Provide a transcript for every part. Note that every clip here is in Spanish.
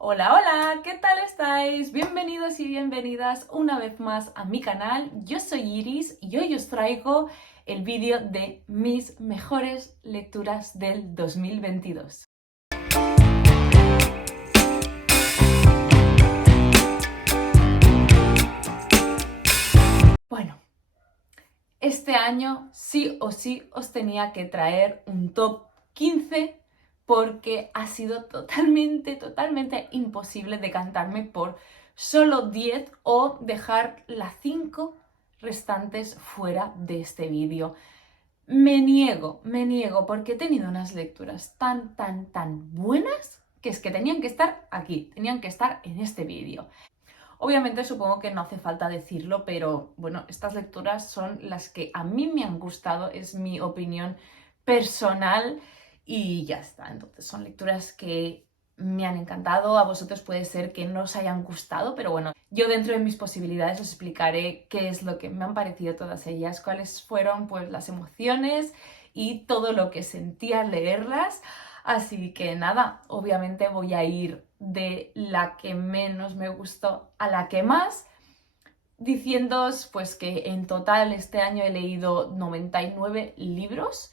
Hola, hola, ¿qué tal estáis? Bienvenidos y bienvenidas una vez más a mi canal. Yo soy Iris y hoy os traigo el vídeo de mis mejores lecturas del 2022. Bueno, este año sí o sí os tenía que traer un top 15 porque ha sido totalmente imposible decantarme por solo 10 o dejar las 5 restantes fuera de este vídeo. Me niego porque he tenido unas lecturas tan buenas que es que tenían que estar aquí, tenían que estar en este vídeo. Obviamente supongo que no hace falta decirlo, pero bueno, estas lecturas son las que a mí me han gustado, es mi opinión personal y ya está. Entonces son lecturas que me han encantado, a vosotros puede ser que no os hayan gustado, pero bueno, yo dentro de mis posibilidades os explicaré qué es lo que me han parecido todas ellas, cuáles fueron pues las emociones y todo lo que sentí al leerlas. Así que nada, obviamente voy a ir de la que menos me gustó a la que más, diciéndoos pues que en total este año he leído 99 libros.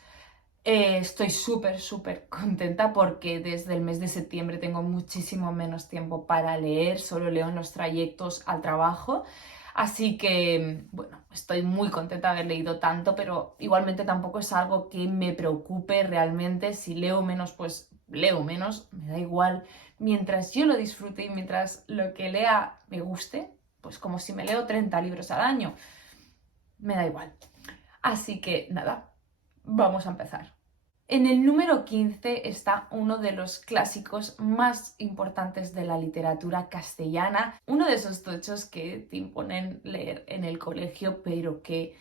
Estoy súper contenta porque desde el mes de septiembre tengo muchísimo menos tiempo para leer, solo leo en los trayectos al trabajo. Así que, bueno, estoy muy contenta de haber leído tanto, pero igualmente tampoco es algo que me preocupe realmente. Si leo menos, pues leo menos, me da igual. Mientras yo lo disfrute y mientras lo que lea me guste, pues como si me leo 30 libros al año, me da igual. Así que nada, vamos a empezar. En el número 15 está uno de los clásicos más importantes de la literatura castellana, uno de esos tochos que te imponen leer en el colegio, pero que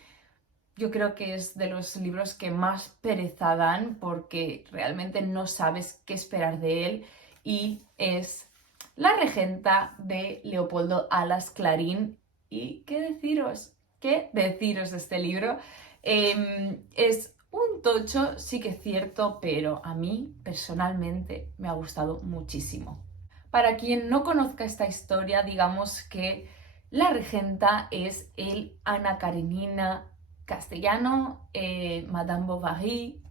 yo creo que es de los libros que más pereza dan porque realmente no sabes qué esperar de él, y es La regenta de Leopoldo Alas Clarín. ¿Y qué deciros? ¿Qué deciros de este libro? Es un tocho, sí que es cierto, pero a mí personalmente me ha gustado muchísimo. Para quien no conozca esta historia, digamos que la regenta es el Ana Karenina castellano, Madame Bovary,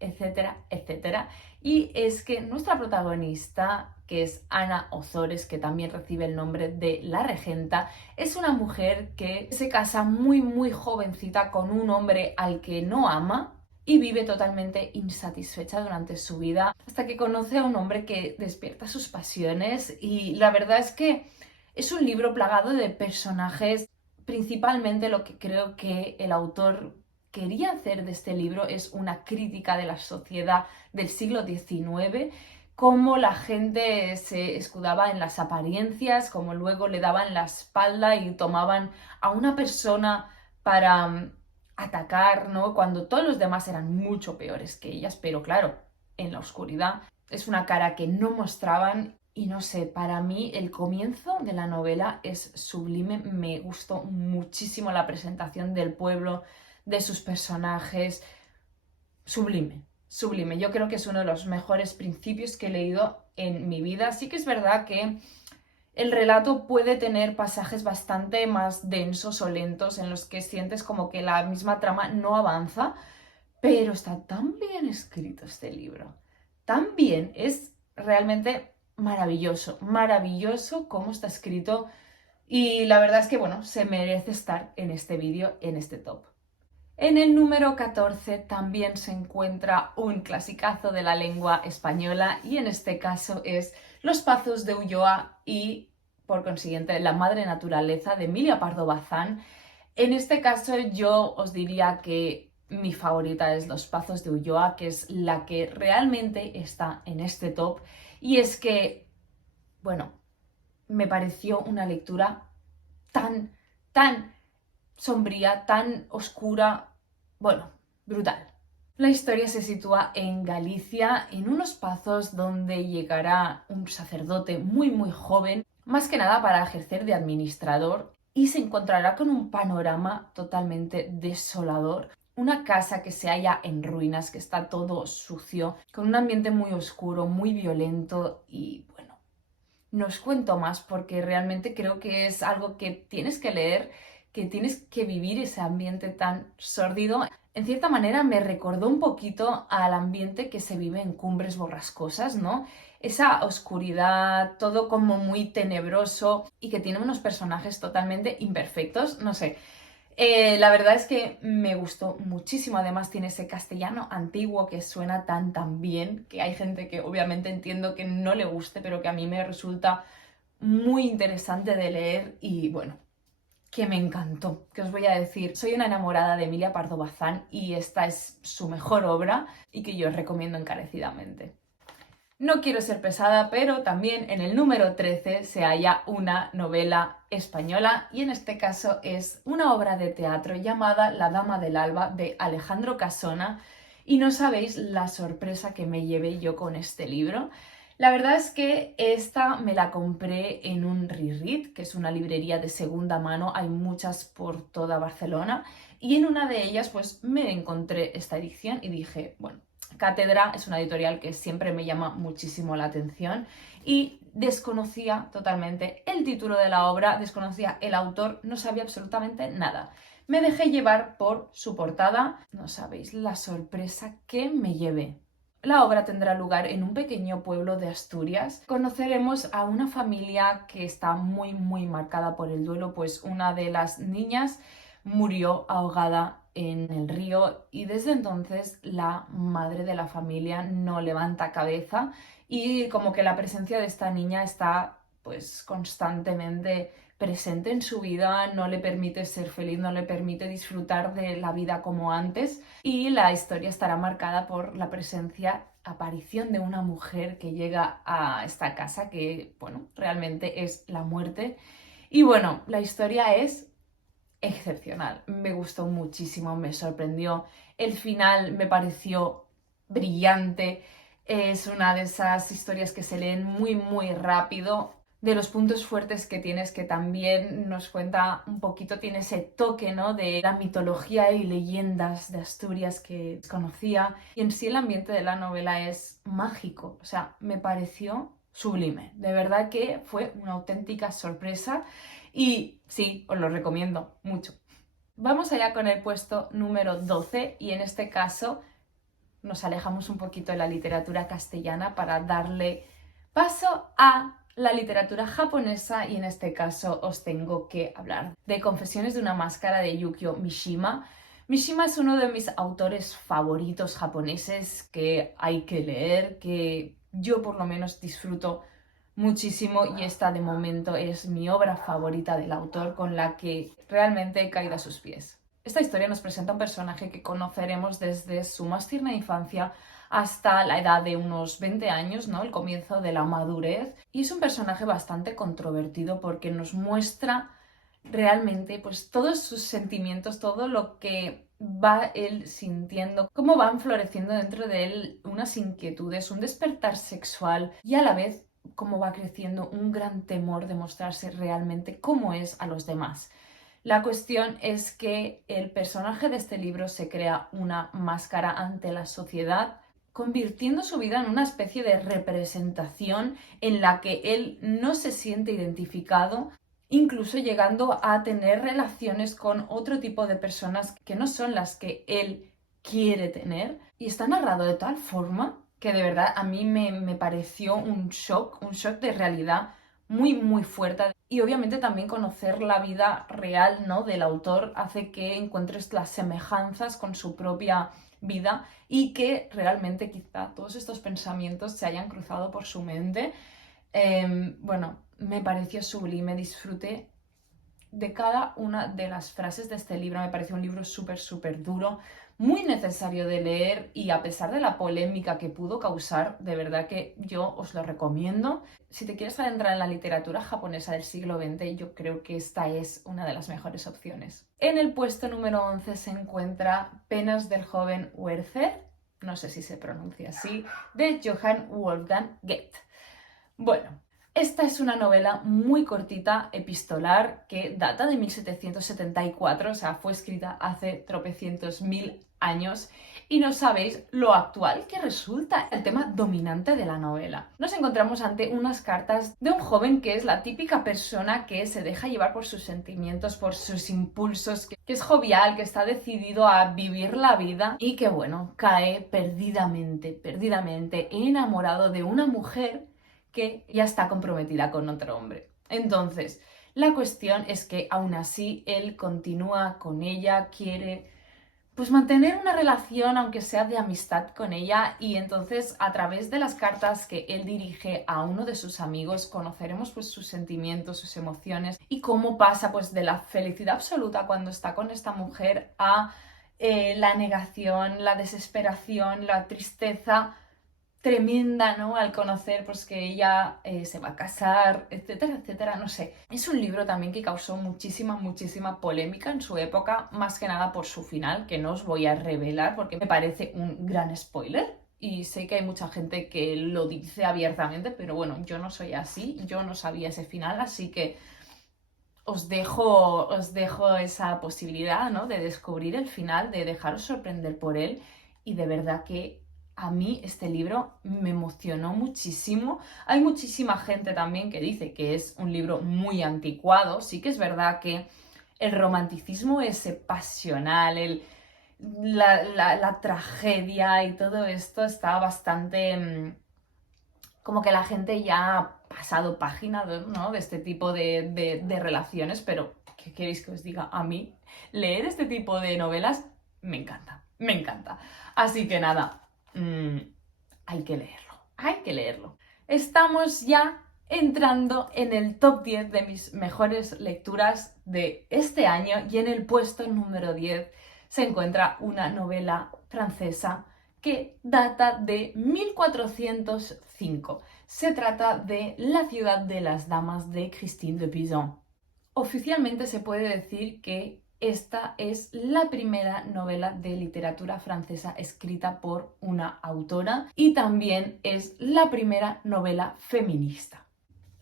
etcétera. Y es que nuestra protagonista, que es Ana Ozores, que también recibe el nombre de la regenta, es una mujer que se casa muy jovencita con un hombre al que no ama y vive totalmente insatisfecha durante su vida hasta que conoce a un hombre que despierta sus pasiones. Y la verdad es que es un libro plagado de personajes. Principalmente lo que creo que el autor quería hacer de este libro es una crítica de la sociedad del siglo XIX, cómo la gente se escudaba en las apariencias, cómo luego le daban la espalda y tomaban a una persona para atacar, ¿no? Cuando todos los demás eran mucho peores que ellas, pero claro, en la oscuridad es una cara que no mostraban. Y no sé, para mí el comienzo de la novela es sublime, me gustó muchísimo la presentación del pueblo, de sus personajes, sublime. Yo creo que es uno de los mejores principios que he leído en mi vida. Sí que es verdad que el relato puede tener pasajes bastante más densos o lentos en los que sientes como que la misma trama no avanza, pero está tan bien escrito este libro, tan bien, es realmente maravilloso cómo está escrito, y la verdad es que, bueno, se merece estar en este vídeo, en este top. En el número 14 también se encuentra un clasicazo de la lengua española, y en este caso es Los Pazos de Ulloa y, por consiguiente, La Madre Naturaleza de Emilia Pardo Bazán. En este caso yo os diría que mi favorita es Los Pazos de Ulloa, que es la que realmente está en este top. Y es que, bueno, me pareció una lectura tan sombría, tan oscura, bueno, brutal. La historia se sitúa en Galicia, en unos pazos donde llegará un sacerdote muy joven, más que nada para ejercer de administrador, y se encontrará con un panorama totalmente desolador. Una casa que se halla en ruinas, que está todo sucio, con un ambiente muy oscuro, muy violento y, bueno, no os cuento más porque realmente creo que es algo que tienes que leer, que tienes que vivir ese ambiente tan sórdido. En cierta manera me recordó un poquito al ambiente que se vive en Cumbres Borrascosas, ¿no? Esa oscuridad, todo como muy tenebroso y que tiene unos personajes totalmente imperfectos, no sé. La verdad es que me gustó muchísimo, además tiene ese castellano antiguo que suena tan bien, que hay gente que obviamente entiendo que no le guste, pero que a mí me resulta muy interesante de leer y bueno, que me encantó. ¿Qué os voy a decir? Soy una enamorada de Emilia Pardo Bazán y esta es su mejor obra y que yo os recomiendo encarecidamente. No quiero ser pesada, pero también en el número 13 se halla una novela española y en este caso es una obra de teatro llamada La Dama del Alba de Alejandro Casona y no sabéis la sorpresa que me llevé yo con este libro. La verdad es que esta me la compré en un Reread, que es una librería de segunda mano, hay muchas por toda Barcelona y en una de ellas pues me encontré esta edición y dije, bueno, Cátedra es una editorial que siempre me llama muchísimo la atención y desconocía totalmente el título de la obra, desconocía el autor, no sabía absolutamente nada. Me dejé llevar por su portada, no sabéis la sorpresa que me llevé. La obra tendrá lugar en un pequeño pueblo de Asturias. Conoceremos a una familia que está muy marcada por el duelo, pues una de las niñas murió ahogada en el río y desde entonces la madre de la familia no levanta cabeza y como que la presencia de esta niña está pues constantemente presente en su vida, no le permite ser feliz, no le permite disfrutar de la vida como antes y la historia estará marcada por la aparición de una mujer que llega a esta casa que, bueno, realmente es la muerte. Y bueno, la historia es excepcional, me gustó muchísimo, me sorprendió, el final me pareció brillante, es una de esas historias que se leen muy rápido. De los puntos fuertes que tienes, que también nos cuenta un poquito, tiene ese toque, ¿no?, de la mitología y leyendas de Asturias que desconocía. Y en sí el ambiente de la novela es mágico, o sea, me pareció sublime. De verdad que fue una auténtica sorpresa y sí, os lo recomiendo mucho. Vamos allá con el puesto número 12 y en este caso nos alejamos un poquito de la literatura castellana para darle paso a la literatura japonesa y en este caso os tengo que hablar de Confesiones de una máscara de Yukio Mishima. Mishima es uno de mis autores favoritos japoneses que hay que leer, que yo por lo menos disfruto muchísimo y esta de momento es mi obra favorita del autor con la que realmente he caído a sus pies. Esta historia nos presenta un personaje que conoceremos desde su más tierna infancia hasta la edad de unos 20 años, ¿no?, el comienzo de la madurez, y es un personaje bastante controvertido porque nos muestra realmente pues todos sus sentimientos, todo lo que va él sintiendo, cómo van floreciendo dentro de él unas inquietudes, un despertar sexual y a la vez cómo va creciendo un gran temor de mostrarse realmente cómo es a los demás. La cuestión es que el personaje de este libro se crea una máscara ante la sociedad, convirtiendo su vida en una especie de representación en la que él no se siente identificado, incluso llegando a tener relaciones con otro tipo de personas que no son las que él quiere tener. Y está narrado de tal forma que de verdad a mí me pareció un shock de realidad muy fuerte. Y obviamente también conocer la vida real, ¿no?, del autor hace que encuentres las semejanzas con su propia vida y que realmente quizá todos estos pensamientos se hayan cruzado por su mente. Bueno, me pareció sublime, disfruté de cada una de las frases de este libro. Me pareció un libro súper duro, muy necesario de leer y a pesar de la polémica que pudo causar, de verdad que yo os lo recomiendo. Si te quieres adentrar en la literatura japonesa del siglo XX, yo creo que esta es una de las mejores opciones. En el puesto número 11 se encuentra Penas del joven Werther, no sé si se pronuncia así, de Johann Wolfgang Goethe. Bueno, esta es una novela muy cortita, epistolar, que data de 1774, o sea, fue escrita hace tropecientos mil años y no sabéis lo actual que resulta el tema dominante de la novela. Nos encontramos ante unas cartas de un joven que es la típica persona que se deja llevar por sus sentimientos, por sus impulsos, que es jovial, que está decidido a vivir la vida y que, bueno, cae perdidamente enamorado de una mujer que ya está comprometida con otro hombre. Entonces, la cuestión es que aún así él continúa con ella, quiere pues mantener una relación, aunque sea de amistad con ella, y entonces a través de las cartas que él dirige a uno de sus amigos conoceremos pues sus sentimientos, sus emociones y cómo pasa pues de la felicidad absoluta cuando está con esta mujer a la negación, la desesperación, la tristeza tremenda, ¿no? Al conocer pues que ella se va a casar, etcétera, etcétera, no sé. Es un libro también que causó muchísima polémica en su época, más que nada por su final, que no os voy a revelar porque me parece un gran spoiler. Y sé que hay mucha gente que lo dice abiertamente, pero bueno, yo no soy así, yo no sabía ese final, así que os dejo esa posibilidad, ¿no? De descubrir el final, de dejaros sorprender por él y de verdad que a mí este libro me emocionó muchísimo. Hay muchísima gente también que dice que es un libro muy anticuado. Sí que es verdad que el romanticismo ese pasional, la tragedia y todo esto está bastante como que la gente ya ha pasado página, ¿no? De este tipo de relaciones, pero ¿qué queréis que os diga? A mí leer este tipo de novelas me encanta, me encanta. Así que nada, hay que leerlo, hay que leerlo. Estamos ya entrando en el top 10 de mis mejores lecturas de este año y en el puesto número 10 se encuentra una novela francesa que data de 1405. Se trata de La ciudad de las damas de Christine de Pizan. Oficialmente se puede decir que esta es la primera novela de literatura francesa escrita por una autora y también es la primera novela feminista.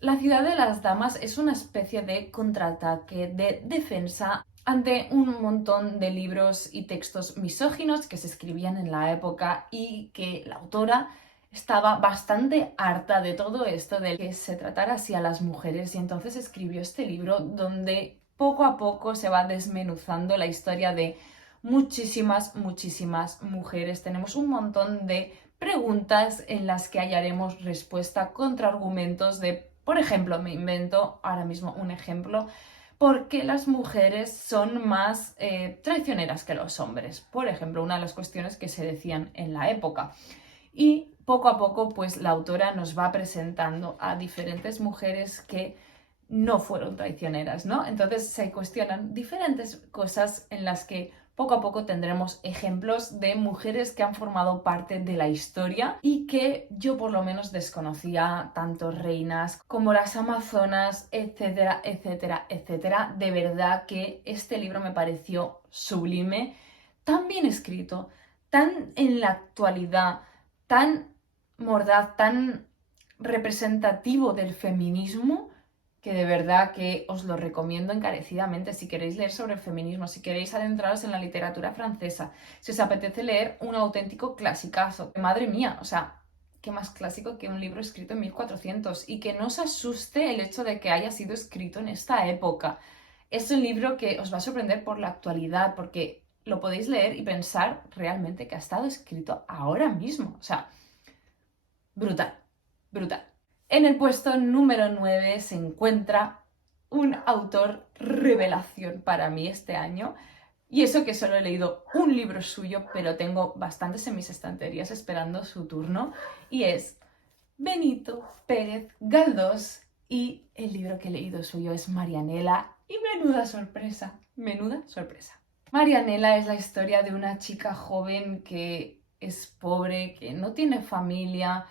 La ciudad de las damas es una especie de contraataque, de defensa ante un montón de libros y textos misóginos que se escribían en la época y que la autora estaba bastante harta de todo esto, de que se tratara así a las mujeres, y entonces escribió este libro donde poco a poco se va desmenuzando la historia de muchísimas mujeres. Tenemos un montón de preguntas en las que hallaremos respuesta, contraargumentos de, por ejemplo, me invento ahora mismo un ejemplo, ¿por qué las mujeres son más traicioneras que los hombres? Por ejemplo, una de las cuestiones que se decían en la época. Y poco a poco, pues la autora nos va presentando a diferentes mujeres que no fueron traicioneras, ¿no? Entonces se cuestionan diferentes cosas en las que poco a poco tendremos ejemplos de mujeres que han formado parte de la historia y que yo por lo menos desconocía, tanto reinas como las amazonas, etcétera, etcétera, etcétera. De verdad que este libro me pareció sublime, tan bien escrito, tan en la actualidad, tan mordaz, tan representativo del feminismo, que de verdad que os lo recomiendo encarecidamente si queréis leer sobre el feminismo, si queréis adentraros en la literatura francesa, si os apetece leer un auténtico clasicazo. Madre mía, o sea, qué más clásico que un libro escrito en 1400 y que no os asuste el hecho de que haya sido escrito en esta época. Es un libro que os va a sorprender por la actualidad, porque lo podéis leer y pensar realmente que ha estado escrito ahora mismo. O sea, brutal, brutal. En el puesto número 9 se encuentra un autor revelación para mí este año. Y eso que solo he leído un libro suyo, pero tengo bastantes en mis estanterías esperando su turno. Y es Benito Pérez Galdós. Y el libro que he leído suyo es Marianela. Y menuda sorpresa, menuda sorpresa. Marianela es la historia de una chica joven que es pobre, que no tiene familia,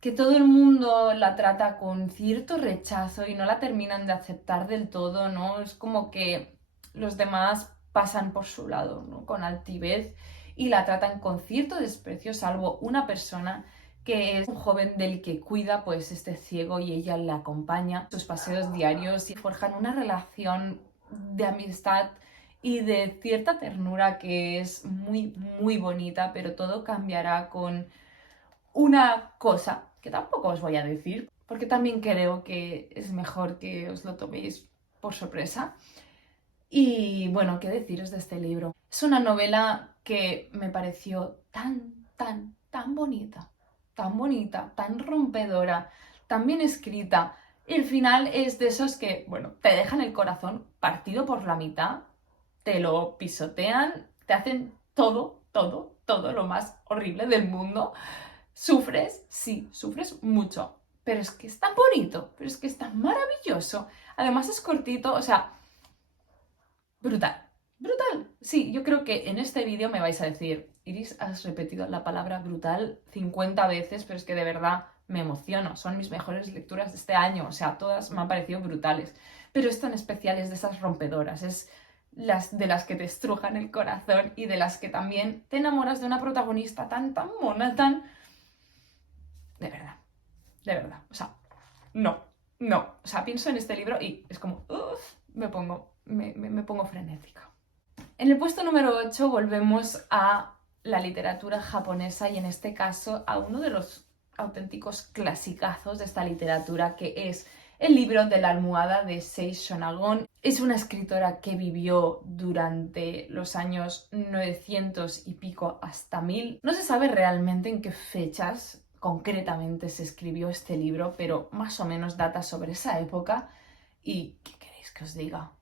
que todo el mundo la trata con cierto rechazo y no la terminan de aceptar del todo, ¿no? Es como que los demás pasan por su lado, ¿no? Con altivez y la tratan con cierto desprecio, salvo una persona que es un joven del que cuida pues este ciego y ella le acompaña sus paseos diarios y forjan una relación de amistad y de cierta ternura que es muy, muy bonita, pero todo cambiará con una cosa que tampoco os voy a decir, porque también creo que es mejor que os lo toméis por sorpresa. Y bueno, ¿qué deciros de este libro? Es una novela que me pareció tan bonita, tan rompedora, tan bien escrita. El final es de esos que, bueno, te dejan el corazón partido por la mitad, te lo pisotean, te hacen todo lo más horrible del mundo. ¿Sufres? Sí, sufres mucho. Pero es que es tan bonito, pero es que es tan maravilloso. Además es cortito, o sea, brutal. Brutal. Sí, yo creo que en este vídeo me vais a decir, Iris, has repetido la palabra brutal 50 veces, pero es que de verdad me emociono. Son mis mejores lecturas de este año, o sea, todas me han parecido brutales. Pero esta en especial es de esas rompedoras, es de las que te estrujan el corazón y de las que también te enamoras de una protagonista tan mona, tan... De verdad, o sea, no. O sea, pienso en este libro y es como, me pongo frenética. En el puesto número 8 volvemos a la literatura japonesa y en este caso a uno de los auténticos clasicazos de esta literatura, que es el libro de la almohada de Sei Shonagon. Es una escritora que vivió durante los años 900 y pico hasta 1000. No se sabe realmente en qué fechas concretamente se escribió este libro, pero más o menos data sobre esa época. ¿Y qué queréis que os diga?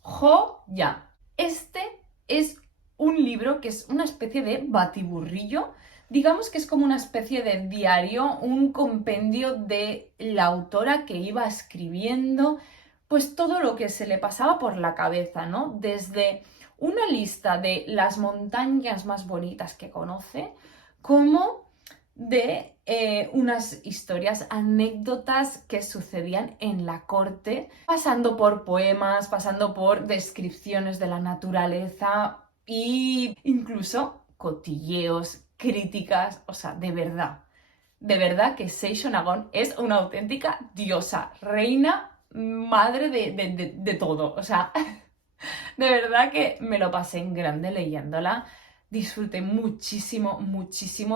¡Joya! Este es un libro que es una especie de batiburrillo. Digamos que es como una especie de diario, un compendio de la autora que iba escribiendo, pues todo lo que se le pasaba por la cabeza, ¿no? Desde una lista de las montañas más bonitas que conoce, como de unas historias, anécdotas que sucedían en la corte, pasando por poemas, pasando por descripciones de la naturaleza e incluso cotilleos, críticas, o sea, de verdad que Sei Shonagon es una auténtica diosa, reina, madre de todo, o sea, de verdad que me lo pasé en grande leyéndola. Disfruté muchísimo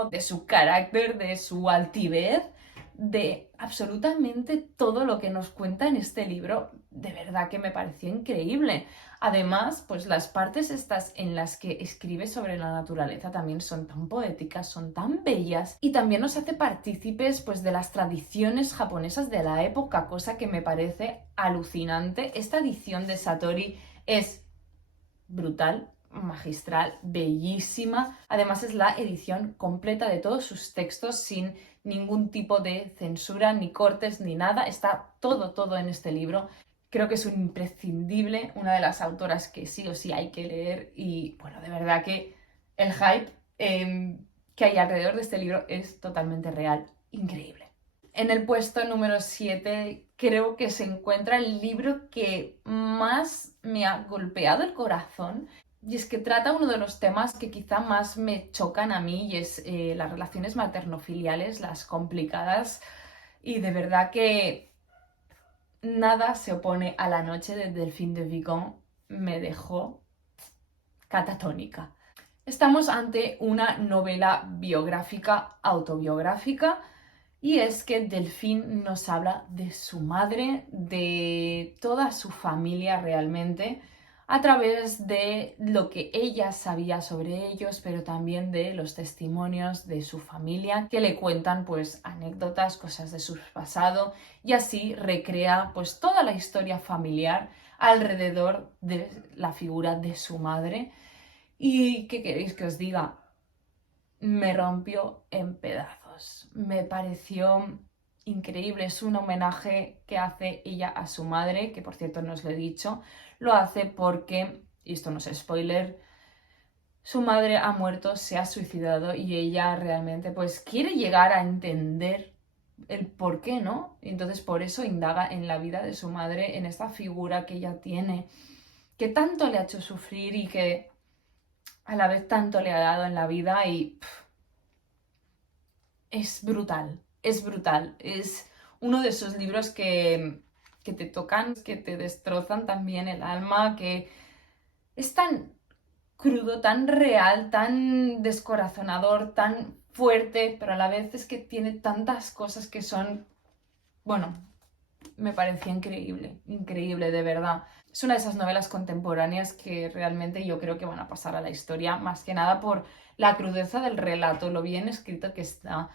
de su carácter, de su altivez, de absolutamente todo lo que nos cuenta en este libro. De verdad que me pareció increíble. Además, pues las partes estas en las que escribe sobre la naturaleza también son tan poéticas, son tan bellas y también nos hace partícipes pues de las tradiciones japonesas de la época, cosa que me parece alucinante. Esta edición de Satori es brutal, magistral, bellísima. Además es la edición completa de todos sus textos sin ningún tipo de censura, ni cortes, ni nada. Está todo en este libro. Creo que es un imprescindible, una de las autoras que sí o sí hay que leer y bueno, de verdad que el hype que hay alrededor de este libro es totalmente real, increíble. En el puesto número 7 creo que se encuentra el libro que más me ha golpeado el corazón y es que trata uno de los temas que quizá más me chocan a mí y es las relaciones maternofiliales, las complicadas y de verdad que nada se opone a La noche de Delphine de Vigan, me dejó catatónica. Estamos ante una novela biográfica, autobiográfica, y es que Delphine nos habla de su madre, de toda su familia realmente, a través de lo que ella sabía sobre ellos, pero también de los testimonios de su familia que le cuentan pues anécdotas, cosas de su pasado y así recrea pues toda la historia familiar alrededor de la figura de su madre. ¿Y qué queréis que os diga? Me rompió en pedazos. Me pareció increíble. Es un homenaje que hace ella a su madre, que por cierto no os lo he dicho. Lo hace porque, y esto no es spoiler, su madre ha muerto, se ha suicidado y ella realmente pues quiere llegar a entender el por qué, ¿no? Y entonces por eso indaga en la vida de su madre, en esta figura que ella tiene, que tanto le ha hecho sufrir y que a la vez tanto le ha dado en la vida y es brutal. Es uno de esos libros que te tocan, que te destrozan también el alma, que Es tan crudo, tan real, tan descorazonador, tan fuerte, pero a la vez es que tiene tantas cosas que son, bueno, me parecía increíble, increíble, de verdad. Es una de esas novelas contemporáneas que realmente yo creo que van a pasar a la historia, más que nada por la crudeza del relato, lo bien escrito que está.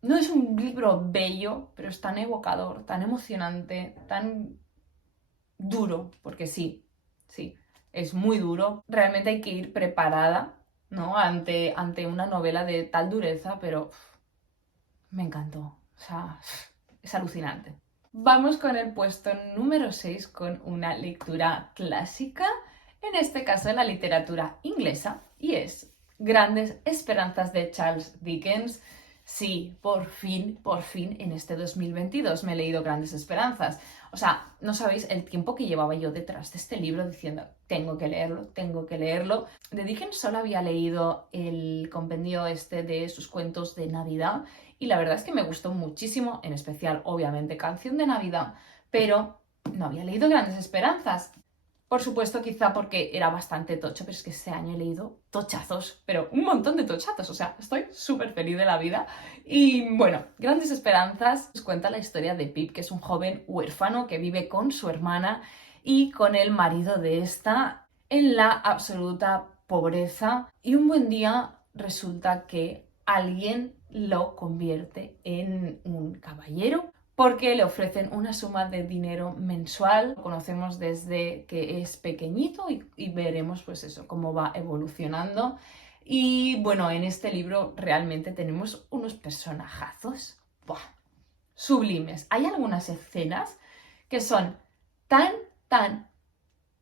No es un libro bello, pero es tan evocador, tan emocionante, tan duro, porque sí, sí, es muy duro. Realmente hay que ir preparada, ¿no? Ante una novela de tal dureza, pero me encantó. O sea, es alucinante. Vamos con el puesto número 6 con una lectura clásica, en este caso en la literatura inglesa, y es Grandes Esperanzas de Charles Dickens. Sí, por fin, en este 2022 me he leído Grandes Esperanzas. O sea, no sabéis el tiempo que llevaba yo detrás de este libro diciendo, tengo que leerlo, tengo que leerlo. De Dickens solo había leído el compendio este de sus cuentos de Navidad y la verdad es que me gustó muchísimo, en especial, obviamente, Canción de Navidad, pero no había leído Grandes Esperanzas. Por supuesto, quizá porque era bastante tocho, pero es que este año he leído tochazos, pero un montón de tochazos, o sea, estoy súper feliz de la vida. Y bueno, Grandes Esperanzas nos cuenta la historia de Pip, que es un joven huérfano que vive con su hermana y con el marido de esta en la absoluta pobreza. Y un buen día resulta que alguien lo convierte en un caballero porque le ofrecen una suma de dinero mensual. Lo conocemos desde que es pequeñito y veremos pues eso, cómo va evolucionando. Y bueno, en este libro realmente tenemos unos personajazos ¡buah! Sublimes. Hay algunas escenas que son tan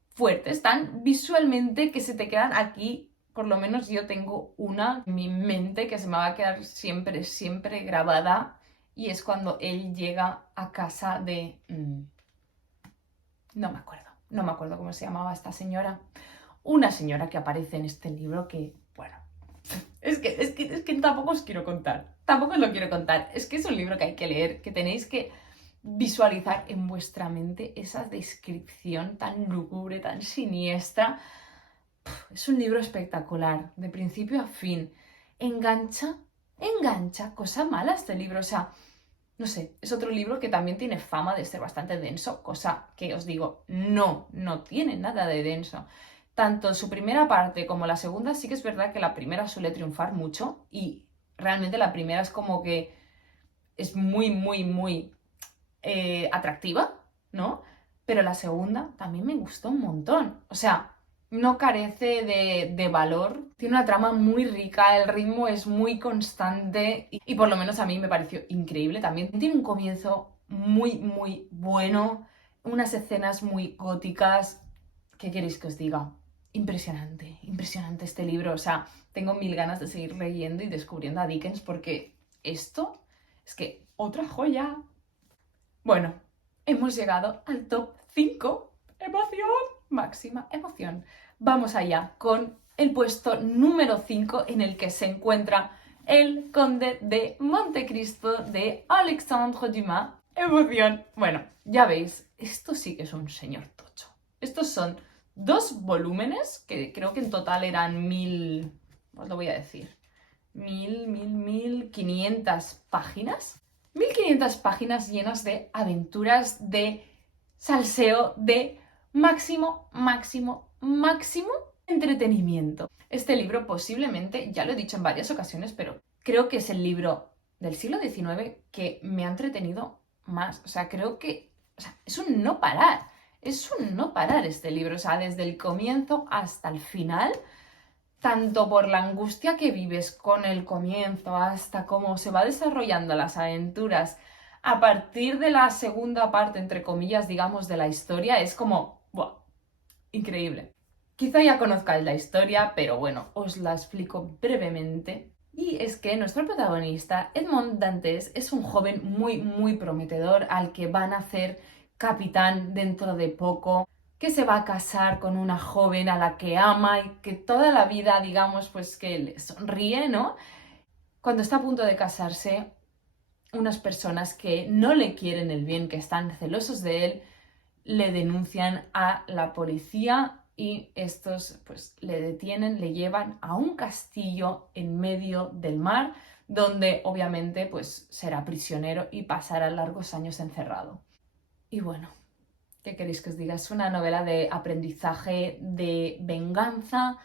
fuertes, tan visualmente que se te quedan aquí. Por lo menos yo tengo una en mi mente que se me va a quedar siempre, siempre grabada y es cuando él llega a casa de... no me acuerdo cómo se llamaba esta señora. Una señora que aparece en este libro que, bueno, es que tampoco os quiero contar. Tampoco os lo quiero contar. Es que es un libro que hay que leer, que tenéis que visualizar en vuestra mente esa descripción tan lúgubre, tan siniestra. Es un libro espectacular, de principio a fin. Engancha, engancha, cosa mala este libro. O sea, no sé, es otro libro que también tiene fama de ser bastante denso, cosa que os digo, no tiene nada de denso. Tanto su primera parte como la segunda, sí que es verdad que la primera suele triunfar mucho y realmente la primera es como que es muy atractiva, ¿no? Pero la segunda también me gustó un montón. O sea, no carece de valor, tiene una trama muy rica, el ritmo es muy constante y por lo menos a mí me pareció increíble. También tiene un comienzo muy bueno, unas escenas muy góticas. ¿Qué queréis que os diga? Impresionante, impresionante este libro. O sea, tengo mil ganas de seguir leyendo y descubriendo a Dickens porque esto es que otra joya. Bueno, hemos llegado al top 5. ¡Emoción! Máxima emoción. Vamos allá con el puesto número 5 en el que se encuentra El Conde de Montecristo de Alexandre Dumas. ¡Emoción! Bueno, ya veis, esto sí que es un señor tocho. Estos son 2 volúmenes que creo que en total eran 1000, os lo voy a decir, 1500 páginas. 1500 páginas llenas de aventuras, de salseo, de máximo entretenimiento. Este libro posiblemente, ya lo he dicho en varias ocasiones, pero creo que es el libro del siglo XIX que me ha entretenido más. O sea, creo que es un no parar. Es un no parar este libro. O sea, desde el comienzo hasta el final tanto por la angustia que vives con el comienzo hasta cómo se va desarrollando las aventuras a partir de la segunda parte, entre comillas, digamos, de la historia, es como, ¡buah! Increíble. Quizá ya conozcáis la historia, pero bueno, os la explico brevemente. Y es que nuestro protagonista, Edmond Dantes, es un joven muy prometedor al que van a hacer capitán dentro de poco, que se va a casar con una joven a la que ama y que toda la vida, digamos, pues que le sonríe, ¿no? Cuando está a punto de casarse, unas personas que no le quieren el bien, que están celosos de él, le denuncian a la policía y estos pues le detienen, le llevan a un castillo en medio del mar, donde obviamente pues será prisionero y pasará largos años encerrado. Y bueno, ¿qué queréis que os diga? Es una novela de aprendizaje, de venganza,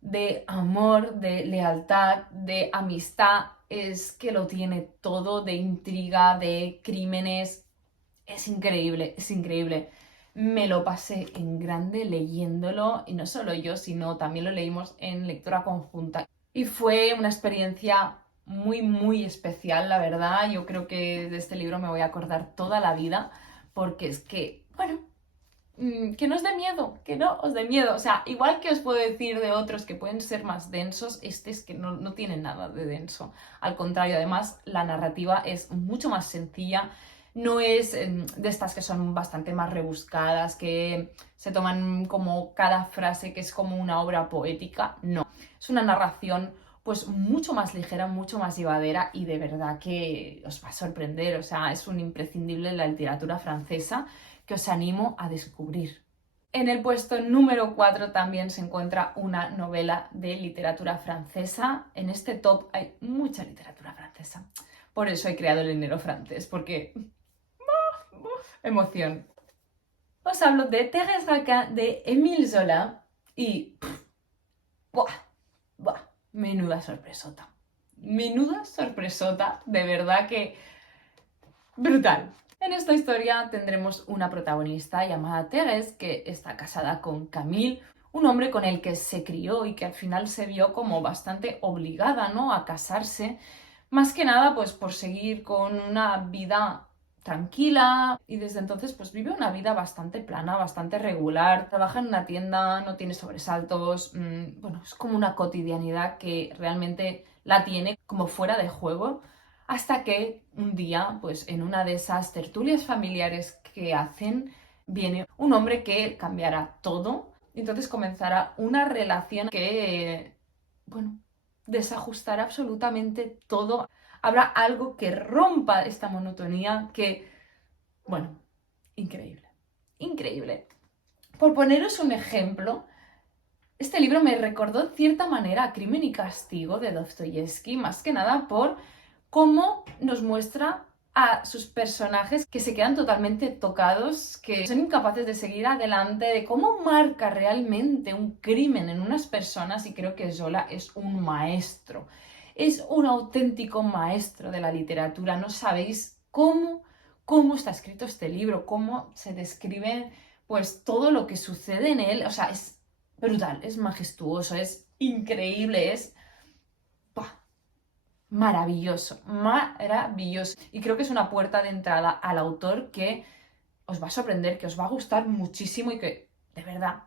de amor, de lealtad, de amistad. Es que lo tiene todo, de intriga, de crímenes. Es increíble, es increíble. Me lo pasé en grande leyéndolo, y no solo yo, sino también lo leímos en lectura conjunta. Y fue una experiencia muy, muy especial, la verdad. Yo creo que de este libro me voy a acordar toda la vida, porque es que, bueno, que no os dé miedo, que no os dé miedo. O sea, igual que os puedo decir de otros que pueden ser más densos, este es que no tiene nada de denso. Al contrario, además, la narrativa es mucho más sencilla. No es de estas que son bastante más rebuscadas, que se toman como cada frase que es como una obra poética. No, es una narración pues mucho más ligera, mucho más llevadera, y de verdad que os va a sorprender. O sea, es un imprescindible en la literatura francesa que os animo a descubrir. En el puesto número 4 también se encuentra una novela de literatura francesa. En este top hay mucha literatura francesa. Por eso he creado el dinero francés, porque... emoción. Os hablo de Thérèse Raquin de Émile Zola y... ¡buah! ¡Buah! Menuda sorpresota. Menuda sorpresota, de verdad que... brutal. En esta historia tendremos una protagonista llamada Thérèse, que está casada con Camille, un hombre con el que se crió y que al final se vio como bastante obligada, ¿no?, a casarse, más que nada pues por seguir con una vida tranquila, y desde entonces pues vive una vida bastante plana, bastante regular, trabaja en una tienda, no tiene sobresaltos, bueno, es como una cotidianidad que realmente la tiene como fuera de juego. Hasta que un día, pues en una de esas tertulias familiares que hacen, viene un hombre que cambiará todo. Y entonces comenzará una relación que, bueno, desajustará absolutamente todo. Habrá algo que rompa esta monotonía que, bueno, increíble, increíble. Por poneros un ejemplo, este libro me recordó de cierta manera a Crimen y Castigo de Dostoyevsky, más que nada por cómo nos muestra a sus personajes que se quedan totalmente tocados, que son incapaces de seguir adelante, de cómo marca realmente un crimen en unas personas. Y creo que Zola es un maestro, es un auténtico maestro de la literatura. No sabéis cómo está escrito este libro, cómo se describe pues todo lo que sucede en él. O sea, es brutal, es majestuoso, es increíble, es... ¡buah! Maravilloso, maravilloso. Y creo que es una puerta de entrada al autor que os va a sorprender, que os va a gustar muchísimo y que, de verdad,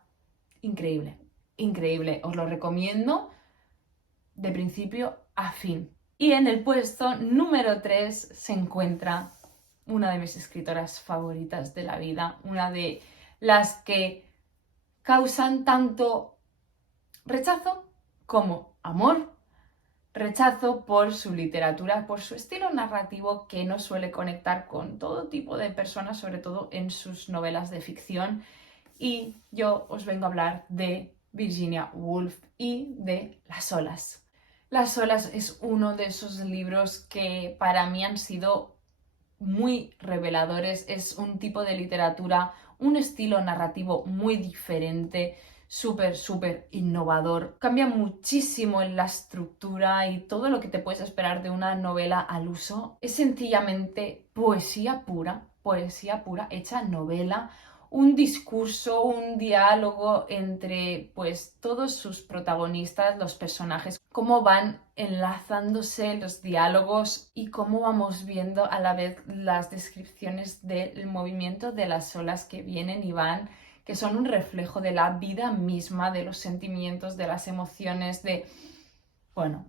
increíble, increíble. Os lo recomiendo de principio a fin. Y en el puesto número 3 se encuentra una de mis escritoras favoritas de la vida, una de las que causan tanto rechazo como amor. Rechazo por su literatura, por su estilo narrativo que no suele conectar con todo tipo de personas, sobre todo en sus novelas de ficción. Y yo os vengo a hablar de Virginia Woolf y de Las olas. Las olas es uno de esos libros que para mí han sido muy reveladores. Es un tipo de literatura, un estilo narrativo muy diferente, súper, súper innovador. Cambia muchísimo en la estructura y todo lo que te puedes esperar de una novela al uso. Es sencillamente poesía pura hecha novela. Un discurso, un diálogo entre pues todos sus protagonistas, los personajes, cómo van enlazándose los diálogos y cómo vamos viendo a la vez las descripciones del movimiento de las olas que vienen y van, que son un reflejo de la vida misma, de los sentimientos, de las emociones, de... bueno,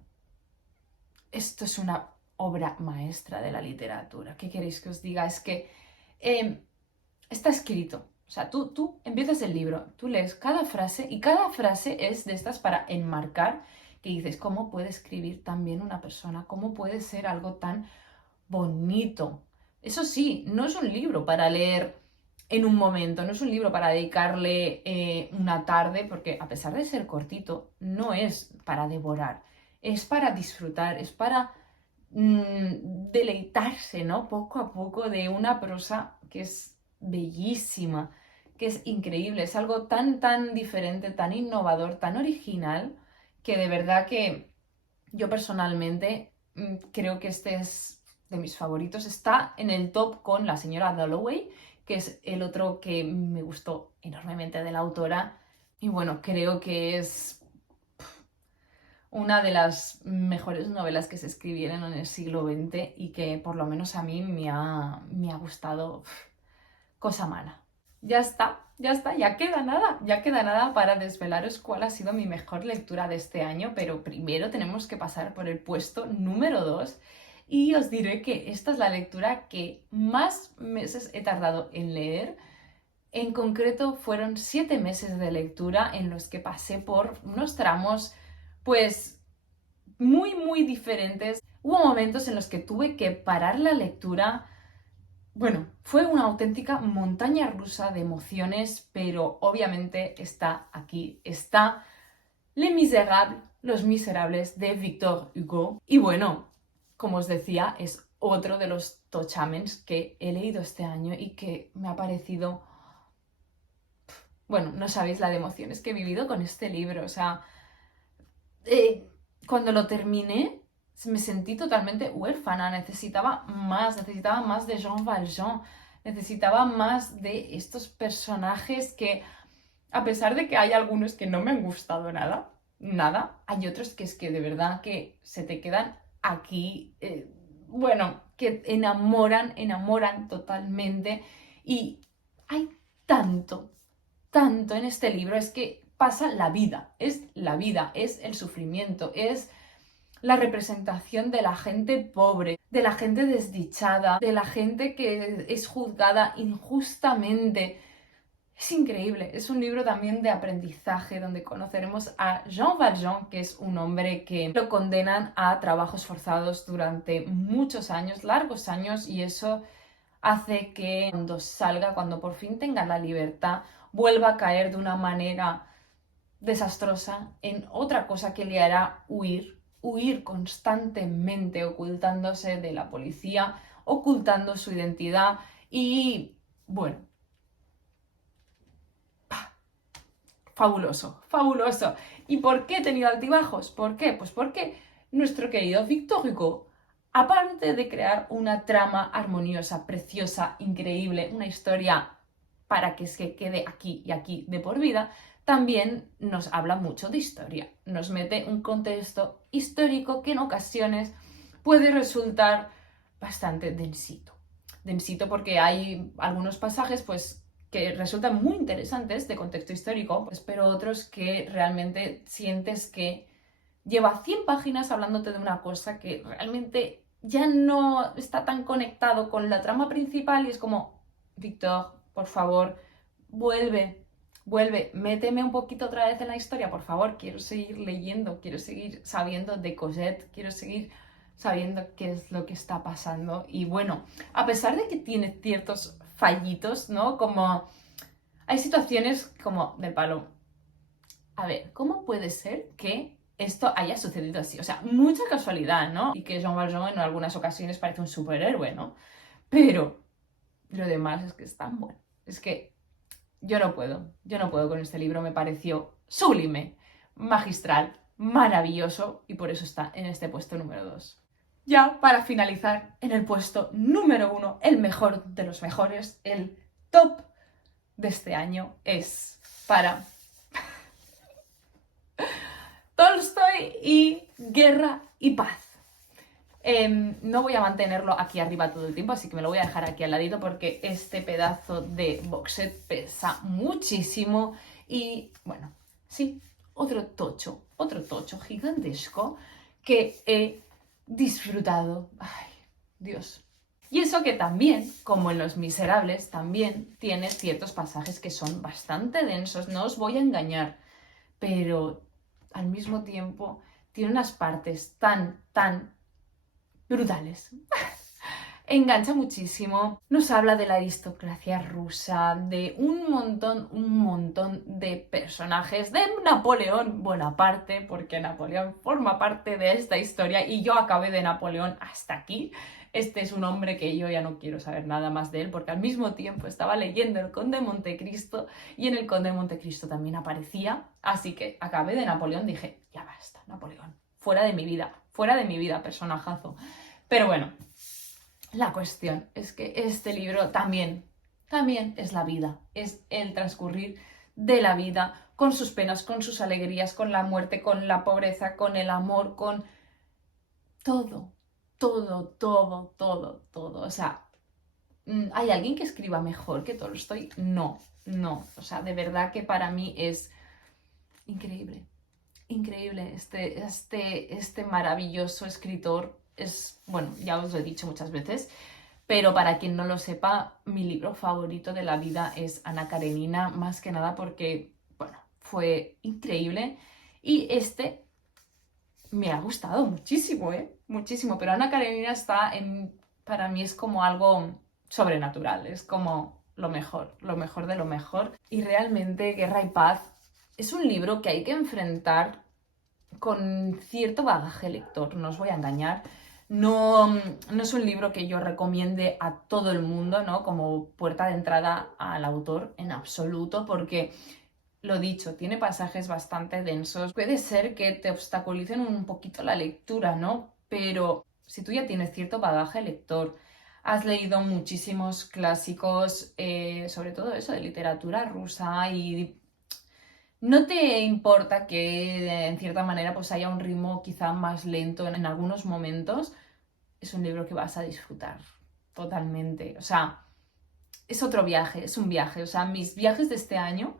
esto es una obra maestra de la literatura. ¿Qué queréis que os diga? Es que está escrito. O sea, tú empiezas el libro, tú lees cada frase y cada frase es de estas para enmarcar, que dices, ¿cómo puede escribir tan bien una persona? ¿Cómo puede ser algo tan bonito? Eso sí, no es un libro para leer en un momento, no es un libro para dedicarle una tarde, porque a pesar de ser cortito, no es para devorar, es para disfrutar, es para deleitarse, ¿no? Poco a poco de una prosa que es bellísima, que es increíble, es algo tan, tan diferente, tan innovador, tan original, que de verdad que yo personalmente creo que este es de mis favoritos. Está en el top con La señora Dalloway, que es el otro que me gustó enormemente de la autora. Y bueno, creo que es una de las mejores novelas que se escribieron en el siglo XX y que por lo menos a mí me ha gustado cosa mala. Ya queda nada para desvelaros cuál ha sido mi mejor lectura de este año, pero primero tenemos que pasar por el puesto número 2 y os diré que esta es la lectura que más meses he tardado en leer. En concreto fueron 7 meses de lectura en los que pasé por unos tramos pues muy diferentes. Hubo momentos en los que tuve que parar la lectura. Bueno, fue una auténtica montaña rusa de emociones, pero obviamente está aquí, está Les Misérables, Los Miserables de Victor Hugo. Y bueno, como os decía, es otro de los tochamens que he leído este año y que me ha parecido... Bueno, no sabéis la de emociones que he vivido con este libro, o sea, eh, cuando lo terminé me sentí totalmente huérfana, necesitaba más de Jean Valjean, necesitaba más de estos personajes que, a pesar de que hay algunos que no me han gustado nada, hay otros que es que de verdad que se te quedan aquí, bueno, que enamoran totalmente y hay tanto en este libro, es que pasa la vida, es el sufrimiento, es la representación de la gente pobre, de la gente desdichada, de la gente que es juzgada injustamente. Es increíble, es un libro también de aprendizaje donde conoceremos a Jean Valjean, que es un hombre que lo condenan a trabajos forzados durante muchos años, largos años, y eso hace que cuando salga, cuando por fin tenga la libertad, vuelva a caer de una manera desastrosa en otra cosa que le hará huir constantemente, ocultándose de la policía, ocultando su identidad y, bueno, fabuloso. ¿Y por qué he tenido altibajos? ¿Por qué? Pues porque nuestro querido Victor Hugo, aparte de crear una trama armoniosa, preciosa, increíble, una historia para que se quede aquí y aquí de por vida, también nos habla mucho de historia. Nos mete un contexto histórico que en ocasiones puede resultar bastante densito. Densito porque hay algunos pasajes pues que resultan muy interesantes de contexto histórico, pues, pero otros que realmente sientes que lleva 100 páginas hablándote de una cosa que realmente ya no está tan conectado con la trama principal y es como, Víctor, por favor, vuelve, méteme un poquito otra vez en la historia, por favor, quiero seguir leyendo, quiero seguir sabiendo de Cosette, quiero seguir sabiendo qué es lo que está pasando. Y bueno, a pesar de que tiene ciertos fallitos, ¿no? Como hay situaciones como del palo. A ver, ¿cómo puede ser que esto haya sucedido así? O sea, mucha casualidad, ¿no? Y que Jean Valjean en algunas ocasiones parece un superhéroe, ¿no? Pero lo demás es que es tan bueno. Es que yo no puedo con este libro, me pareció sublime, magistral, maravilloso y por eso está en este puesto número 2. Ya para finalizar, en el puesto número 1, el mejor de los mejores, el top de este año es para Tolstoy y Guerra y Paz. No voy a mantenerlo aquí arriba todo el tiempo, así que me lo voy a dejar aquí al ladito porque este pedazo de box set pesa muchísimo y, bueno, sí, otro tocho gigantesco que he disfrutado. Ay, Dios. Y eso que también, como en Los Miserables, también tiene ciertos pasajes que son bastante densos, no os voy a engañar, pero al mismo tiempo tiene unas partes tan brutales. engancha muchísimo, nos habla de la aristocracia rusa, de un montón de personajes, de Napoleón Bonaparte, porque Napoleón forma parte de esta historia y yo acabé de Napoleón hasta aquí. Este es un hombre que yo ya no quiero saber nada más de él, porque al mismo tiempo estaba leyendo El Conde de Montecristo y en El Conde de Montecristo también aparecía, así que acabé de Napoleón, dije, ya basta, Napoleón, fuera de mi vida, personajazo. Pero bueno, la cuestión es que este libro también es la vida, es el transcurrir de la vida, con sus penas, con sus alegrías, con la muerte, con la pobreza, con el amor, con todo, todo. O sea, ¿hay alguien que escriba mejor que Tolstoy? No. O sea, de verdad que para mí es increíble. Increíble este maravilloso escritor. Es, bueno, ya os lo he dicho muchas veces, pero para quien no lo sepa, mi libro favorito de la vida es Ana Karenina, más que nada porque, bueno, fue increíble. Y este me ha gustado muchísimo, muchísimo, pero Ana Karenina para mí es como algo sobrenatural, es como lo mejor de lo mejor. Y realmente Guerra y Paz es un libro que hay que enfrentar con cierto bagaje lector, no os voy a engañar. No, no es un libro que yo recomiende a todo el mundo, ¿no? Como puerta de entrada al autor, en absoluto, porque lo dicho, tiene pasajes bastante densos. Puede ser que te obstaculicen un poquito la lectura, ¿no? Pero si tú ya tienes cierto bagaje lector, has leído muchísimos clásicos, sobre todo eso, de literatura rusa, y no te importa que en cierta manera pues haya un ritmo quizá más lento en algunos momentos, es un libro que vas a disfrutar totalmente. O sea, es otro viaje, es un viaje. O sea, mis viajes de este año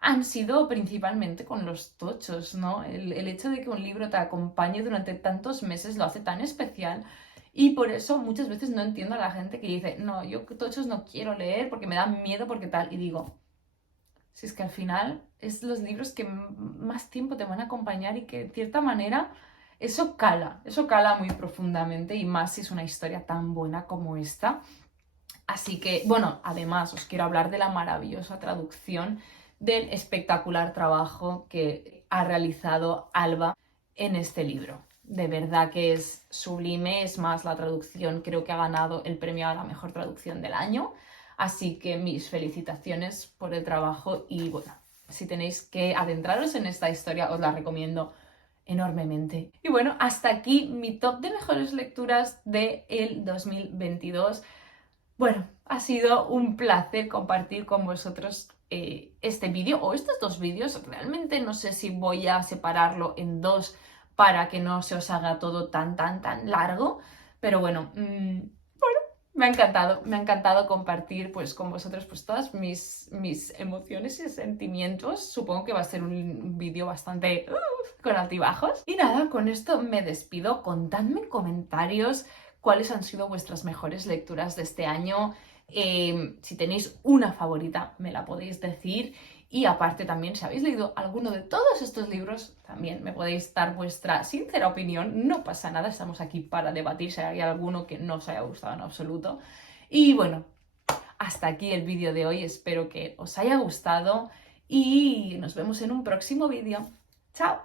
han sido principalmente con los tochos, ¿no? El hecho de que un libro te acompañe durante tantos meses lo hace tan especial y por eso muchas veces no entiendo a la gente que dice, no, yo tochos no quiero leer porque me dan miedo, porque tal, y digo, si es que al final es los libros que más tiempo te van a acompañar y que de cierta manera eso cala muy profundamente y más si es una historia tan buena como esta. Así que, bueno, además os quiero hablar de la maravillosa traducción, del espectacular trabajo que ha realizado Alba en este libro. De verdad que es sublime, es más, la traducción creo que ha ganado el premio a la mejor traducción del año. Así que mis felicitaciones por el trabajo y bueno, si tenéis que adentraros en esta historia os la recomiendo enormemente. Y bueno, hasta aquí mi top de mejores lecturas del 2022. Bueno, ha sido un placer compartir con vosotros este vídeo o estos dos vídeos. Realmente no sé si voy a separarlo en dos para que no se os haga todo tan largo, pero bueno, me ha encantado compartir pues con vosotros pues todas mis emociones y sentimientos. Supongo que va a ser un vídeo bastante con altibajos. Y nada, con esto me despido. Contadme en comentarios cuáles han sido vuestras mejores lecturas de este año. Si tenéis una favorita, me la podéis decir. Y aparte también, si habéis leído alguno de todos estos libros, también me podéis dar vuestra sincera opinión. No pasa nada, estamos aquí para debatir si hay alguno que no os haya gustado en absoluto. Y bueno, hasta aquí el vídeo de hoy. Espero que os haya gustado y nos vemos en un próximo vídeo. ¡Chao!